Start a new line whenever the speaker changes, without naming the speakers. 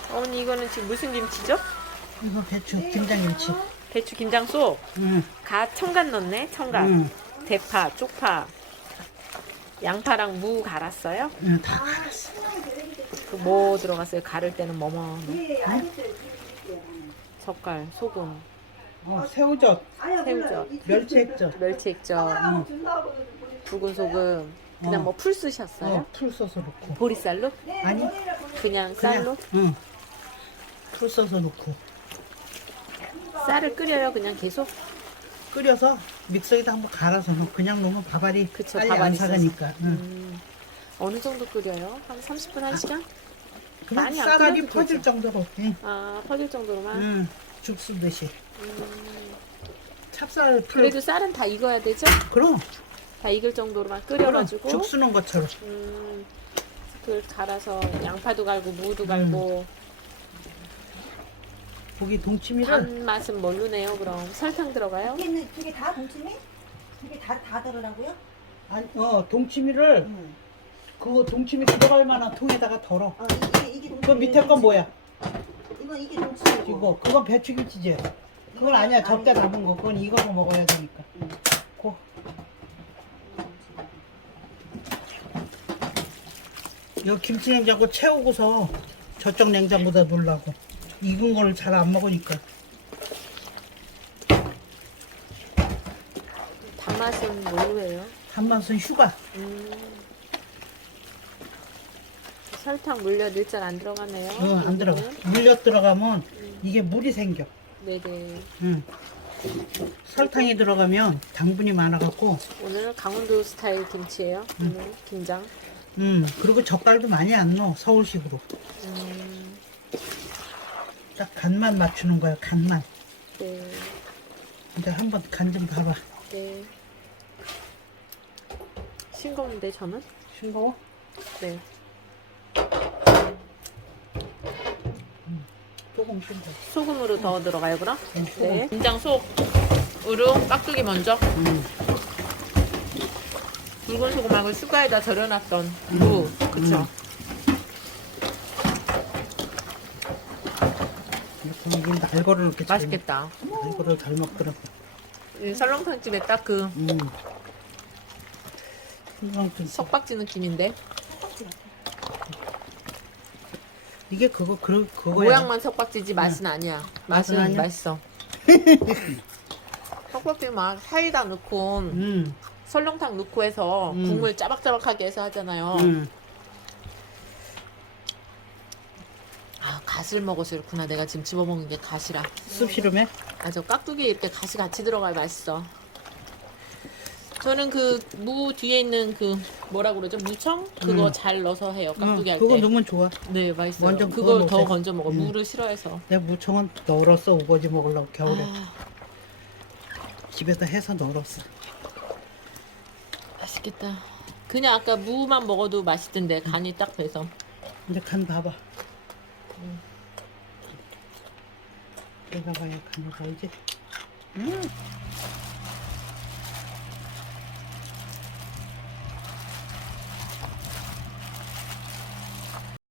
어머니 이거는 지금 무슨 김치죠?
이거 배추, 김장김치.
배추 김장속.
응,
갓 청갓 넣네. 청갓.
응,
대파, 쪽파, 양파랑 무 갈았어요?
응, 다 갈았어.
그 뭐 들어갔어요? 갈을 때는 뭐뭐? 젓갈, 소금,
새우젓,
새우젓,
멸치액젓.
멸치액젓, 붉은 소금. 그냥
어.
뭐 풀 쓰셨어요?
풀 써서 넣고.
보리쌀로?
아니,
그냥
그냥,
쌀로?
응. 풀 써서 넣고.
쌀을 끓여요 그냥 계속?
끓여서 믹서기에다 한번 갈아서 넣고 그냥 넣으면 밥알이
그쵸,
빨리 안
밥알이
사가니까. 응.
어느 정도 끓여요? 한 30분, 1시간?
그냥
많이 안
쌀알이
끓여도
퍼질
되죠?
정도로. 응.
아, 퍼질 정도로만?
응. 죽 쓰듯이. 찹쌀 풀.
그래도 쌀은 다 익어야 되죠?
그럼.
다 익을 정도로만
그럼
끓여가지고
죽 쓰는 것처럼.
그걸 갈아서 양파도 갈고 무도 갈고
고기 동치미를
단맛은 뭘로 내요 그럼? 설탕 들어가요?
여기 있는 두 개 다 동치미? 두 개 다 들으라고요?
아니, 동치미를 그거 동치미 들어갈 만한 통에다가 덜어.
이게 동치미.
그 밑에 건 뭐야?
이게 동치미고.
이거 그건 배추김치지. 그건 아니야. 적게 담은 거. 그건 익어서 먹어야 되니까. 고. 이거 김치 냉장고 채우고서 저쪽 냉장고다 놓으려고. 익은 거를 잘 안 먹으니까.
단맛은 뭘로 해요?
단맛은 휴가.
설탕 물엿 일절 안 들어가네요.
안 들어가. 물엿 들어가면 이게 물이 생겨.
네네.
응. 설탕이 들어가면 당분이 많아갖고.
오늘은 강원도 스타일 김치예요. 오늘 김장.
그리고 젓갈도 많이 안 넣어. 서울식으로. 딱 간만 맞추는 거야. 간만.
네.
이제 한번 간 좀 봐봐.
네. 싱거운데 저는?
싱거워?
네.
조금 싱거워.
소금으로 더 들어가요 그럼?
소금.
네. 김장 속으로 깍두기 먼저. 붉은 소금하고 숟가에다 절여놨던 무. 그쵸?
이게 날거를 이렇게
맛있겠다.
날거를 잘 먹더라고.
이 설렁탕집에 딱 그
설렁탕.
석박지 느낌인데
이게 그거야.
모양만 석박지지 맛은 아니야.
맛은
맛은
아니야?
맛있어. 석박지 막 사이다 넣고 설렁탕 넣고 해서 국물 짜박짜박하게 해서 하잖아요. 아, 갓을 먹어서 그렇구나. 내가 지금 집어먹는 게 갓이라.
씁시름해?
아, 저 깍두기에 이렇게 갓이 같이 들어가야 맛있어. 저는 그 무 뒤에 있는 그 뭐라 그러죠? 무청? 그거 잘 넣어서 해요. 깍두기 할 때.
그거 넣으면 좋아.
네, 맛있어요.
완전
그거
그거
더
먹어요.
건져 먹어. 무를 싫어해서.
내가 무청은 널었어. 우거지 먹으려고 겨울에.
아,
집에서 해서 널었어.
맛있겠다. 그냥 아까 무만 먹어도 맛있던데 간이 딱 배서.
이제 간 봐봐. 내가 봐야 간을 봐야지.